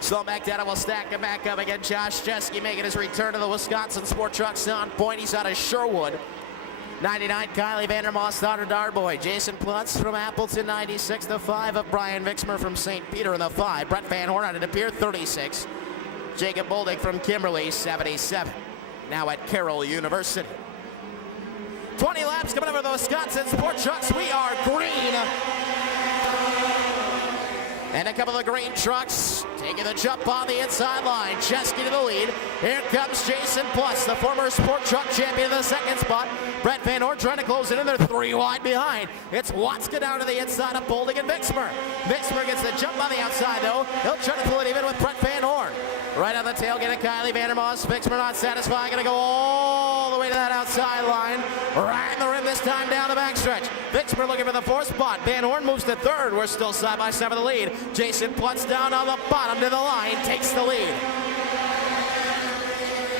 Slow back down and we'll stack him back up again. Josh Jeske making his return to the Wisconsin Sport Trucks on point. He's out of Sherwood. 99, Kylie Vandermoss, Donner Darboy. Jason Plutz from Appleton, 96. The 5 of Brian Vixmer from St. Peter in the 5. Brett Van Horn out of De Pere, 36. Jacob Boldig from Kimberly, 77. Now at Carroll University. 20 laps coming over the Wisconsin Sport Trucks. We are green. And a couple of green trucks taking the jump on the inside line. Jeske to the lead. Here comes Jason Plutz, the former Sport Truck champion in the second spot. Brett Van Horn trying to close it in. They're 3 wide behind. It's Watzke down to the inside of Boldig and Vixmer. Vixmer gets the jump on the outside, though. He'll try to pull it even with Brett Van Horn. Right on the tailgate of Kylie Vandermoss. Vixmer not satisfied. Going to go all the way to that outside line. Right in the rim this time down the backstretch. Vixmer looking for the 4th spot. Van Horn moves to 3rd. We're still side by side with the lead. Jason Plutz down on the bottom to the line. Takes the lead.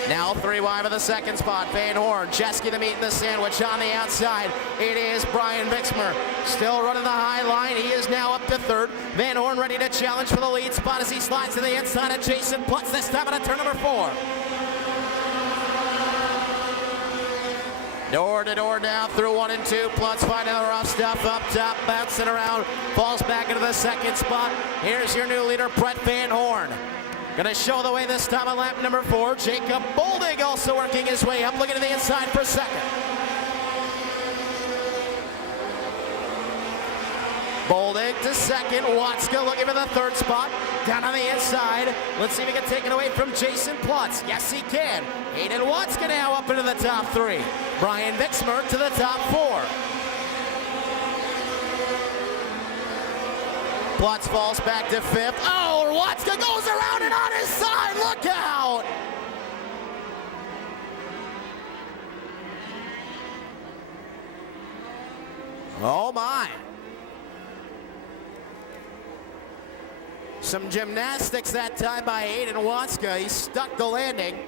Now 3 wide of the 2nd spot. Van Horn, Jeske to meet in the sandwich on the outside. It is Brian Vixmer. Still running the high line. He is now up to 3rd. Van Horn ready to challenge for the lead spot as he slides to the inside of Jason Plutz. This time at turn number 4. Door to door now through 1 and 2. Plutz finding the rough stuff up top, bouncing around. Falls back into the 2nd spot. Here's your new leader, Brett Van Horn. Gonna show the way this time on lap number 4. Jacob Boldig also working his way up, looking to the inside for 2nd. Boldig to 2nd. Watzke looking for the 3rd spot. Down on the inside. Let's see if he can take it away from Jason Plutz. Yes, he can. Hayden Watzke now up into the top 3. Brian Vixmer to the top 4. Plutz falls back to 5th. Oh, Watzke goes around and on his side. Look out! Oh my. Some gymnastics that time by Hayden Watzke. He stuck the landing.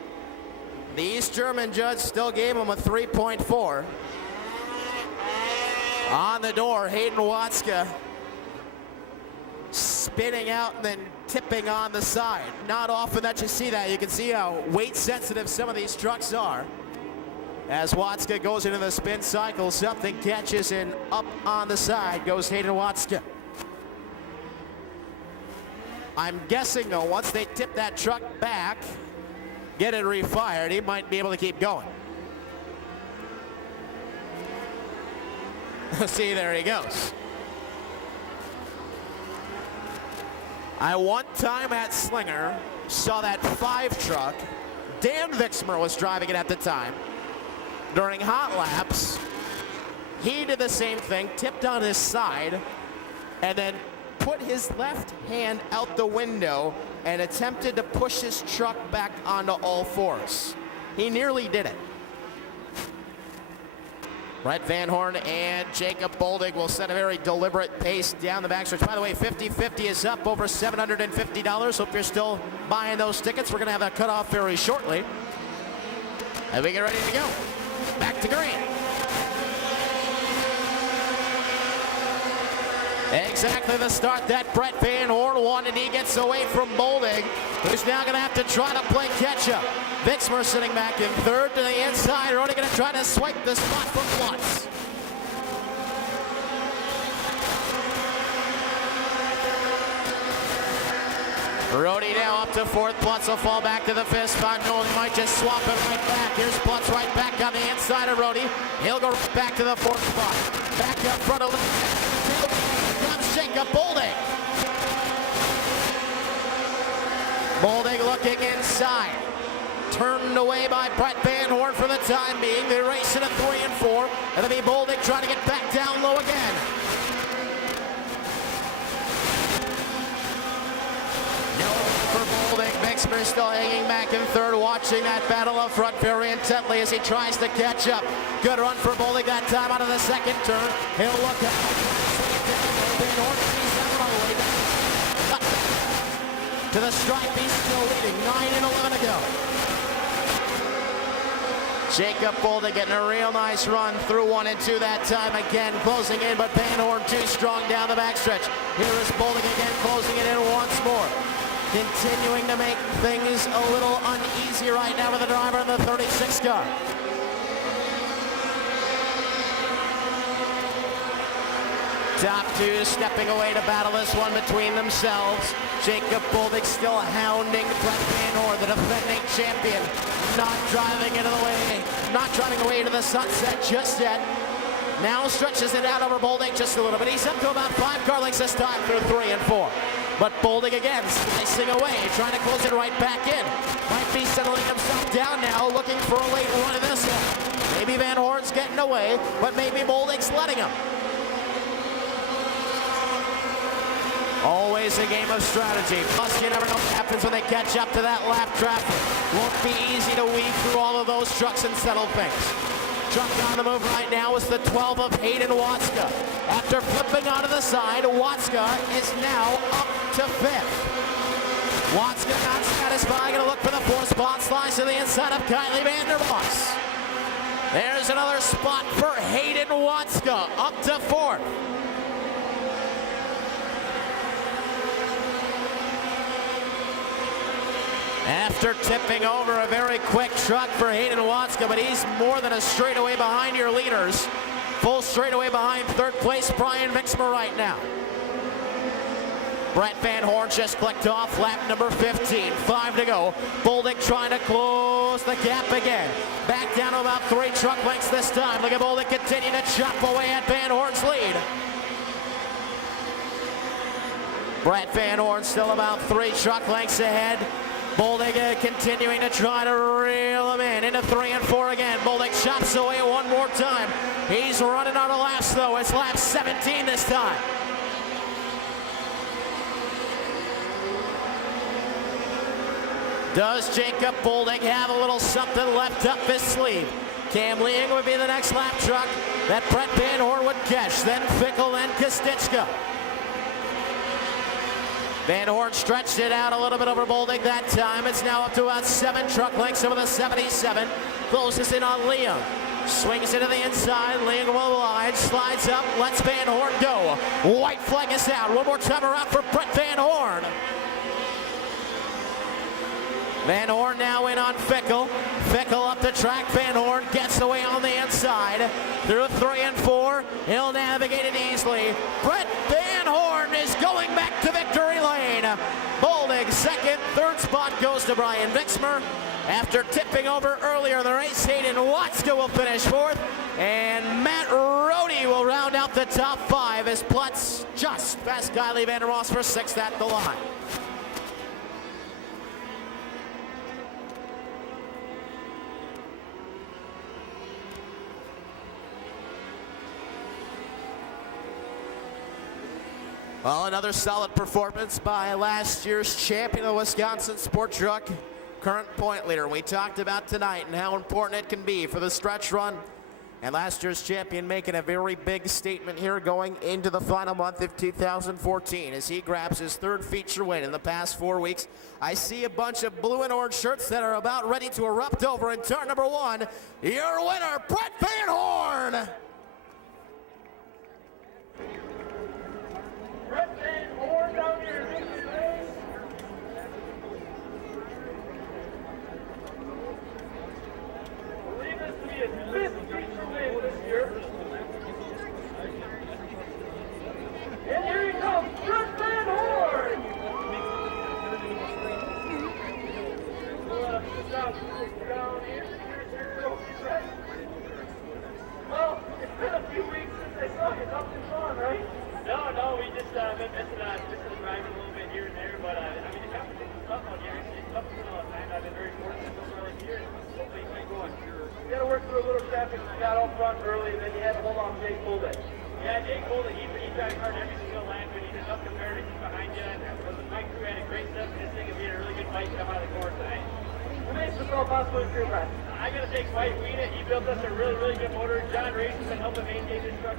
The East German judge still gave him a 3.4. On the door, Hayden Watzke spinning out and then tipping on the side. Not often that you see that. You can see how weight sensitive some of these trucks are. As Watzke goes into the spin cycle, something catches and up on the side goes Hayden Watzke. I'm guessing though, once they tip that truck back, get it refired, he might be able to keep going. See, there he goes. I one time at Slinger saw that 5 truck. Dan Vixmer was driving it at the time. During hot laps, he did the same thing, tipped on his side, and then put his left hand out the window and attempted to push his truck back onto all 4s. He nearly did it. Brett Van Horn and Jacob Boldig will set a very deliberate pace down the backstretch. By the way, 50-50 is up over $750. Hope you're still buying those tickets. We're going to have that cutoff very shortly. And we get ready to go. Back to green. Exactly the start that Brett Van Horn wanted. He gets away from Boldig, who's now going to have to try to play catch-up. Vixmer sitting back in 3rd to the inside. Rody going to try to swipe the spot for Plutz. Rody now up to 4th. Plutz will fall back to the 5th spot. No, he might just swap it right back. Here's Plutz right back on the inside of Rody. He'll go right back to the 4th spot. Back up front of comes Jacob Boldig. Boldig looking inside. Turned away by Brett Van Horn for the time being. They race it at 3 and 4. And then Boldig trying to get back down low again. No for Boldig. Vixmer still hanging back in 3rd, watching that battle up front very intently as he tries to catch up. Good run for Boldig that time out of the 2nd turn. He'll look up. Van Horn to the stripe. He's still leading. 9 and 11 to go. Jacob Boldig getting a real nice run through 1 and 2 that time again, closing in, but Van Horn too strong down the backstretch. Here is Boldig again, closing it in once more. continuing to make things a little uneasy right now for the driver in the 36 car. Top two stepping away to battle this one between themselves. Jacob Boldig still hounding Brett Van Horn, the defending champion, not driving away to the sunset just yet. Now stretches it out over Boldig just a little bit. He's up to about 5 car lengths this time through 3 and 4. But Boldig again slicing away, trying to close it right back in. Might be settling himself down now, looking for a late run in this one. Maybe Van Horn's getting away, but maybe Boldig's letting him. Always a game of strategy. Plus, you never know what happens when they catch up to that lap traffic. Won't be easy to weave through all of those trucks and settle things. Truck on the move right now is the 12 of Hayden Watska. After flipping onto the side, Watska is now up to 5th. Watska not satisfied, gonna look for the 4 spot, slice to the inside of Kylie Vandermoss. There's another spot for Hayden Watska, up to 4th. After tipping over, a very quick truck for Hayden Watska, but he's more than a straightaway behind your leaders. Full straightaway behind 3rd place Brian Mixmer right now. Brett Van Horn just clicked off lap number 15. 5 to go. Boldig trying to close the gap again. Back down to about 3 truck lengths this time. Look at Boldig continue to chop away at Van Horn's lead. Brett Van Horn still about 3 truck lengths ahead. Boldig continuing to try to reel him in into 3 and 4 again. Boldig chops away one more time. He's running out of laps though. It's lap 17 this time. Does Jacob Boldig have a little something left up his sleeve? Cam Leang would be the next lap truck that Brett Van Horn would catch. Then Fickle, then Kostitschka. Van Horn stretched it out a little bit over Boldig that time. It's now up to about 7 truck lengths over the 77. Closes in on Leang. Swings it to the inside. Leang will line. Slides up. Lets Van Horn go. White flag is out. One more time around for Brett Van Horn. Van Horn now in on Fickle. Fickle up the track. Van Horn gets away on the inside. Through 3 and 4. He'll navigate it easily. Brett Van Horn is going back to victory lane. Boldig 2nd. 3rd spot goes to Brian Mixmer. After tipping over earlier in the race, Hayden Watska will finish 4th. And Matt Rohde will round out the top 5 as Plutz just past Kylie Vandermoss for 6th at the line. Well, another solid performance by last year's champion of the Wisconsin Sport Truck, current point leader. We talked about tonight and how important it can be for the stretch run. And last year's champion making a very big statement here going into the final month of 2014 as he grabs his 3rd feature win in the past 4 weeks. I see a bunch of blue and orange shirts that are about ready to erupt over in turn number 1. Your winner, Brett Van Horn. Brett Van Horn down here in victory lane. Believe this to be his 5th feature win this year. And here he comes, Brett Van Horn. Down here. Here's your trophy, Brett. Well, it's been a few weeks since I saw you. Nothing's on, right? No, we just been missing the driving a little bit here and there, but I mean, the competition's tough out here. It's tough for all the time. I've been very fortunate so far this year, and hopefully keep going. You got to work through a little traffic. You got out front early, and then you had to hold on Jake Boldig. Yeah, Jake Boldig, he tried hard every single lap, but he did enough compared to keep behind you. And my crew had a great stuff, and this thing would be a really good fight to come out of the course tonight. Who makes this all possible with your friend? I got to take Mike Weena. He built us a really, really good motor. John Race has been helping maintain this truck.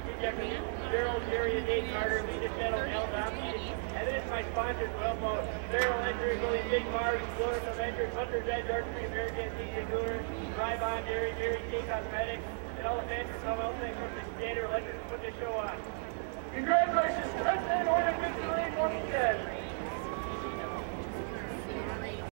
Daryl, Jerry, and Dave Carter, Lena Channel, Al Domke. And then it's my sponsors, Wellmo, Daryl Entry, Willie Big Mars, Florida Avengers, Hunter's Edge, Archery, American, DJ Cooler, Drive On, Jerry K Cosmetics, and all the fans from South Elton from the Standard Electric to put this show on. Congratulations, Brett.